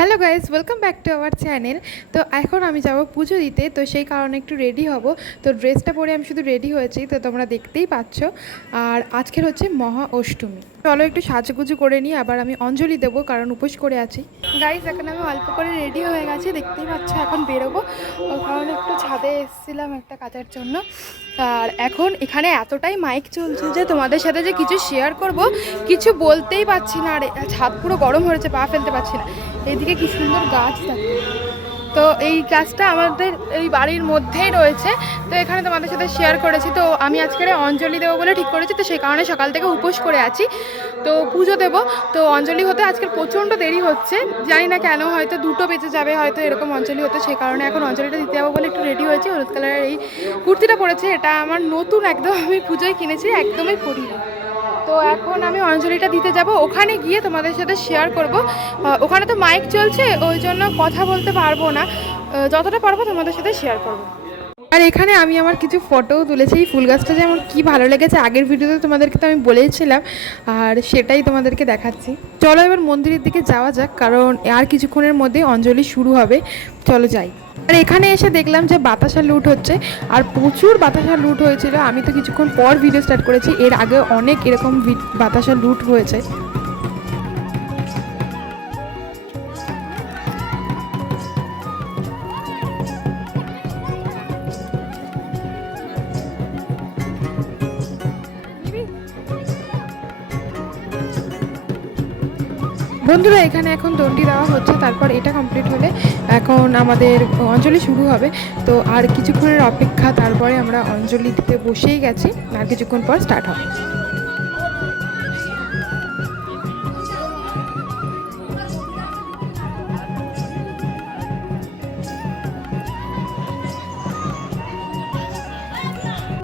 Hello guys, welcome back to our channel. তো এখন আমি যাব পুজো দিতে, তো সেই কারণে একটু রেডি হব। তো ড্রেসটা পরে আমি শুধু রেডি হয়েছি, তো তোমরা দেখতেই পাচ্ছ। আর আজকের হচ্ছে মহা অষ্টমী। চলো একটু সাজুগুজু করে নিই, আবার আমি অঞ্জলি দেবো কারণ উপোস করে আছি। গাইস, এখন আমি অল্প করে রেডি হয়ে গেছি, দেখতেই পাচ্ছ। এখন বেরোবো কারণ একটু ছাদে এসেছিলাম একটা কাজের জন্য। আর এখন এখানে এতটাই মাইক চলছে যে তোমাদের সাথে যে কিছু শেয়ার করব কিছু বলতেই পারছি না। আর ছাদ পুরো গরম হয়েছে, পা ফেলতে পারছি না। এইদিকে কি সুন্দর গাছ থাকে। তো এই গাছটা আমাদের এই বাড়ির মধ্যেই রয়েছে, তো এখানে তোমাদের সাথে শেয়ার করেছি। তো আমি আজকে অঞ্জলি দেবো বলে ঠিক করেছি, তো সেই কারণে সকাল থেকে উপোস করে আছি। তো পুজো দেবো, তো অঞ্জলি হতে আজকে প্রচণ্ড দেরি হচ্ছে, জানি না কেন, হয়তো 2টো বেজে যাবে, হয়তো এরকম অঞ্জলি হতে। সেই কারণে এখন অঞ্জলিটা দিতে যাবো বলে একটু রেডি হয়েছি। হলুদ কালারের এই কুর্তিটা পরেছে, এটা আমার নতুন, একদম আমি পুজোয় কিনেছি, একদমই পরিনি। তো এখন আমি অঞ্জলিটা দিতে যাব, ওখানে গিয়ে তোমাদের সাথে শেয়ার করব। ওখানে তো মাইক চলছে, ওই জন্য কথা বলতে পারবো না, যতটা পারবো তোমাদের সাথে শেয়ার করব। আর এখানে আমি আমার কিছু ফটোও তুলেছি। এই ফুল গাছটা যে আমার কী ভালো লেগেছে, আগের ভিডিওতে তোমাদেরকে তো আমি বলেইছিলাম, আর সেটাই তোমাদেরকে দেখাচ্ছি। চলো এবার মন্দিরের দিকে যাওয়া যাক, কারণ আর কিছুক্ষণের মধ্যে অঞ্জলি শুরু হবে। চলো যাই। আর এখানে এসে দেখলাম যে বাতাসা লুট হচ্ছে, আর প্রচুর বাতাসা লুট হয়েছিল। আমি তো কিছুক্ষণ পর ভিডিও স্টার্ট করেছি, এর আগে অনেক এরকম বাতাসা লুট হয়েছে। বন্ধুরা, এখানে এখন দণ্ডি দেওয়া হচ্ছে, তারপর এটা কমপ্লিট হলে এখন আমাদের অঞ্জলি শুরু হবে। তো আর কিছুক্ষণের অপেক্ষা, তারপরে আমরা অঞ্জলি দিতে বসেই গেছি, আর কিছুক্ষণ পর স্টার্ট হবে।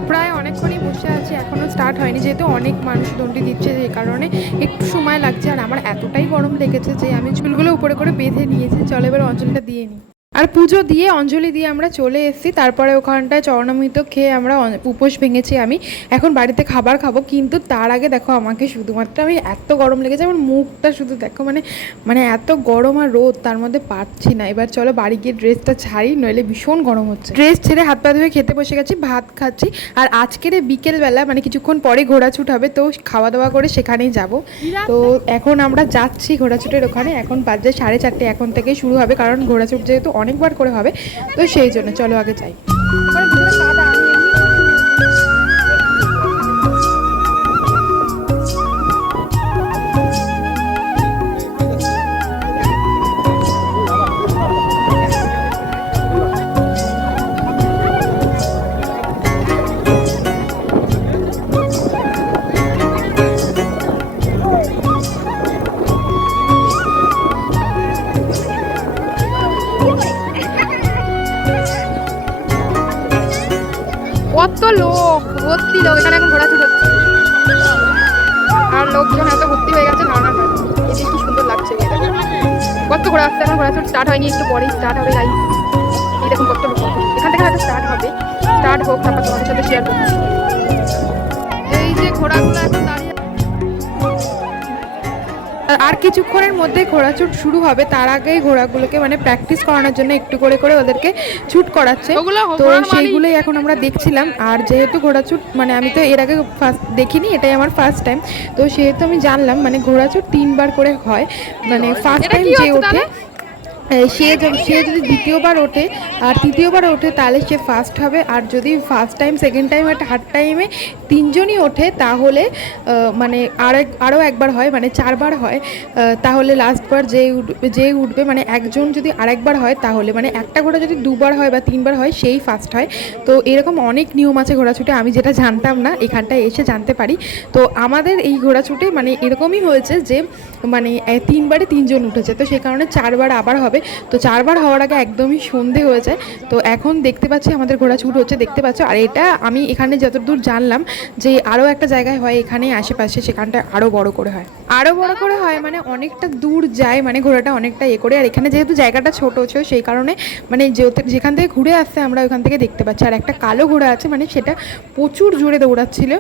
প্রায় অনেকক্ষণই বসে আছি, এখনও স্টার্ট হয়নি, যেহেতু অনেক মানুষ দণ্ডি দিচ্ছে, যে কারণে একটু সময় লাগছে। আর আমার এতটাই গরম লেগেছে যে আমি চুলগুলো উপরে করে বেঁধে নিয়েছি। চলো এবার অঞ্জলিটা দিয়ে নিই। আর পুজো দিয়ে অঞ্জলি দিয়ে আমরা চলে এসেছি, তারপরে ওখানটায় চরণামৃত খেয়ে আমরা উপোস ভেঙেছি। আমি এখন বাড়িতে খাবার খাবো, কিন্তু তার আগে দেখো আমাকে শুধুমাত্র, আমি এত গরম লেগেছে, আমার মুখটা শুধু দেখো, মানে এত গরম আর রোদ, তার মধ্যে পারছি না। এবার চলো বাড়ি গিয়ে ড্রেসটা ছাড়ি, নইলে ভীষণ গরম হচ্ছে। ড্রেস ছেড়ে হাত পা ধুয়ে খেতে বসে গেছি, ভাত খাচ্ছি। আর আজকের বিকেলবেলা মানে কিছুক্ষণ পরে ঘোড়াছুট হবে, তো খাওয়া দাওয়া করে সেখানেই যাব। তো এখন আমরা যাচ্ছি ঘোড়াছুটের ওখানে। এখন বাজে 4:30, এখন থেকে শুরু হবে, কারণ ঘোড়াছুট যেহেতু অনেকবার করে হবে, তো সেই জন্য চলো আগে যাই। কত লোক, ভর্তি লোক, এখানে এখন ঘোরাছুট হচ্ছে, আর লোকজন এত ভর্তি হয়ে গেছে, না না না, এদিকে কি সুন্দর লাগছে। কত ঘোরা আসছে, এখন ঘোরাছুট স্টার্ট হয়নি, একটু পরেই স্টার্ট হবে। গাইস, এই দেখুন কত লোক, এখান থেকে হয়তো স্টার্ট হবে। স্টার্ট হোক, তারপর তোমাদের সাথে শেয়ার করছি। এই যে ঘোড়াগুলো এখন দাঁড়িয়ে, আর কিছুক্ষণের মধ্যে ঘোড়াছুট শুরু হবে। তার আগেই ঘোড়াগুলোকে মানে প্র্যাকটিস করানোর জন্য একটু করে করে ওদেরকে ছুট করাচ্ছে, তো সেইগুলোই এখন আমরা দেখছিলাম। আর যেহেতু ঘোড়াছুট মানে আমি তো এর আগে ফার্স্ট দেখিনি, এটাই আমার ফার্স্ট টাইম, তো সেহেতু আমি জানলাম মানে ঘোড়াছুট 3বার করে হয়। মানে ফার্স্ট টাইম যে ওঠে সে যদি দ্বিতীয়বার ওঠে আর তৃতীয়বার ওঠে, তাহলে সে ফার্স্ট হবে। আর যদি ফার্স্ট টাইম, সেকেন্ড টাইম আর থার্ড টাইমে 3জনই ওঠে, তাহলে মানে আরও একবার হয়, মানে 4বার হয়। তাহলে লাস্টবার যে উঠবে, মানে একজন যদি আরেকবার হয়, তাহলে মানে একটা ঘোড়া যদি 2বার হয় বা 3বার হয়, সেই ফার্স্ট হয়। তো এরকম অনেক নিয়ম আছে ঘোড়াছুটে, আমি যেটা জানতাম না, এখানটায় এসে জানতে পারি। তো আমাদের এই ঘোড়াছুটে মানে এরকমই হয়েছে যে মানে 3বারে 3জন উঠেছে, তো সেই কারণে 4বার আবার হবে। হবে। তো 4 বার হওয়ার আগে একদমই সন্ধে হয়ে যায়। তো এখন দেখতে পাচ্ছি আমাদের ঘোড়া ছুট হচ্ছে, দেখতে পাচ্ছ। আর এটা আমি এখানে যতদূর জানলাম যে আরও একটা জায়গায় হয় এখানেই আশেপাশে, সেখানটা আরও বড় করে হয়, আরও বড় করে হয়, মানে অনেকটা দূর যায়, মানে ঘোড়াটা অনেকটা করে। আর এখানে যেহেতু জায়গাটা ছোটো ছিল সেই কারণে মানে যেখান থেকে ঘুরে আসছে আমরা ওখান থেকে দেখতে পাচ্ছি। আর একটা কালো ঘোড়া আছে, মানে সেটা প্রচুর জোরে দৌড়াচ্ছিল।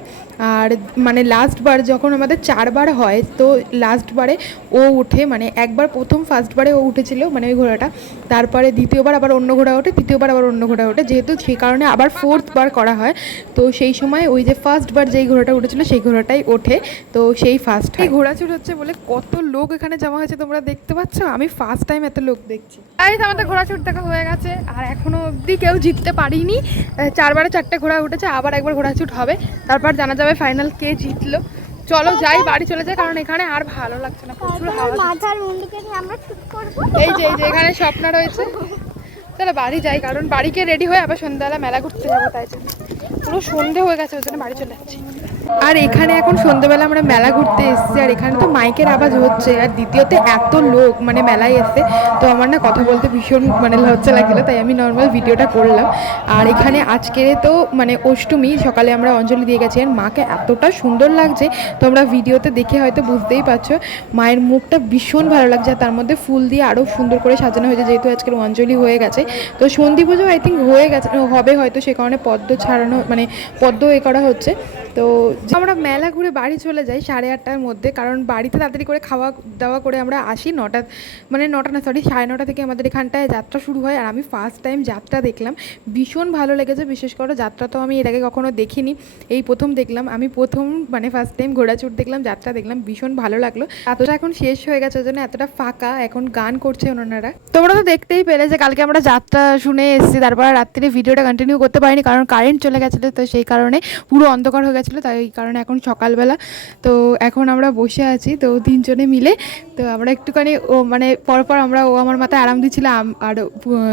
আর মানে লাস্টবার যখন আমাদের 4 বার হয়, তো লাস্টবারে ও উঠে, মানে একবার ফার্স্টবারে ও উঠেছিল মানে ওই ঘোড়াটা, তারপরে দ্বিতীয়বার আবার অন্য ঘোড়া ওঠে, তৃতীয়বার আবার অন্য ঘোড়া ওঠে, যেহেতু সেই কারণে আবার 4th বার করা হয়। তো সেই সময় ওই যে ফার্স্টবার যেই ঘোড়াটা উঠেছিল সেই ঘোড়াটাই ওঠে, তো সেই ফার্স্ট। এই ঘোড়া চুর হচ্ছে বলে কত লোক এখানে জমা হয়েছে তোমরা দেখতে পাচ্ছ। আমি ফার্স্ট টাইম এত লোক দেখছি। আমাদের ঘোড়া চুট দেখা হয়ে গেছে, আর এখনো অবধি কেউ জিততে পারিনি। 4 বারে 4টে ঘোড়া উঠেছে, আবার একবার ঘোড়া চুট হবে, তারপর জানা যাবে ফাইনাল কে জিতলো। চলো যাই, বাড়ি চলে যাই, কারণ এখানে আর ভালো লাগছে না, প্রচুর হাওয়া। এই যে এখানে স্বপ্ন রয়েছে। চলো বাড়ি যাই, কারণ বাড়িকে রেডি হয়ে আবার সন্ধ্যাবেলা মেলা ঘুরতে যাবো, তাই জন্য পুরো সন্ধে হয়ে গেছে, ওই জন্য বাড়ি চলে যাচ্ছি। আর এখানে এখন সন্ধ্যেবেলা আমরা মেলা ঘুরতে এসেছি, আর এখানে তো মাইকের আওয়াজ হচ্ছে, আর দ্বিতীয়ত এত লোক মানে মেলায় এসছে, তো আমার না কথা বলতে ভীষণ মানে লজ্জা লাগছিলো, তাই আমি নর্মাল ভিডিওটা করলাম। আর এখানে আজকে তো মানে অষ্টমী, সকালে আমরা অঞ্জলি দিয়ে গেছি, আর মাকে এতটা সুন্দর লাগছে, তোমরা ভিডিওতে দেখে হয়তো বুঝতেই পারছো। মায়ের মুখটা ভীষণ ভালো লাগছে, আর তার মধ্যে ফুল দিয়ে আরও সুন্দর করে সাজানো হয়েছে, যেহেতু আজকের অঞ্জলি হয়ে গেছে। তো সন্ধি পুজো আই থিঙ্ক হয়ে গেছে, হবে হয়তো, সে কারণে পদ্ম ছাড়ানো মানে পদ্ম করা হচ্ছে। তো আমরা মেলা ঘুরে বাড়ি চলে যাই 8:30টার মধ্যে, কারণ বাড়িতে তাড়াতাড়ি করে খাওয়া দাওয়া করে আমরা আসি 9টা, মানে 9টা না সরি 9:30 থেকে আমাদের এখানটায় যাত্রা শুরু হয়। আর আমি ফার্স্ট টাইম যাত্রা দেখলাম, ভীষণ ভালো লেগেছে। বিশেষ করে যাত্রা তো আমি এর আগে কখনো দেখিনি, এই প্রথম দেখলাম আমি, মানে ফার্স্ট টাইম ঘোড়াচুট দেখলাম, যাত্রা দেখলাম, ভীষণ ভালো লাগলো। এতটা এখন শেষ হয়ে গেছে, ওই জন্য এতটা ফাঁকা, এখন গান করছে ওনারা। তোমরা তো দেখতেই পেলে যে কালকে আমরা যাত্রা শুনে এসেছি, তারপর রাত্রিরে ভিডিওটা কন্টিনিউ করতে পারিনি, কারণ কারেন্ট চলে গেছিলো, তো সেই কারণে পুরো অন্ধকার হয়ে গেছিলো, তাই এই কারণে এখন সকালবেলা। তো এখন আমরা বসে আছি, তো 3 জনে মিলে, তো আমরা একটুখানি মানে পরপর আমরা আমার মাথায় আরাম দিচ্ছিলাম, আর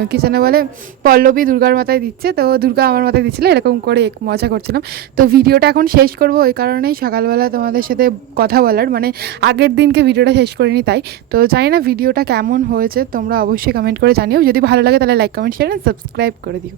কি যেন বলে পল্লবী দুর্গার মাথায় দিচ্ছে, তো দুর্গা আমার মাথায় দিচ্ছিলো, এরকম করে মজা করছিলাম। তো ভিডিওটা এখন শেষ করব, ওই কারণেই সকালবেলা তোমাদের সাথে কথা বলার, মানে আগের দিনকে ভিডিওটা শেষ করিনি তাই। তো জানি না ভিডিওটা কেমন হয়েছে, তোমরা অবশ্যই কমেন্ট করে জানিও। যদি ভালো লাগে তাহলে লাইক, কমেন্ট, শেয়ার, সাবস্ক্রাইব করে দিও।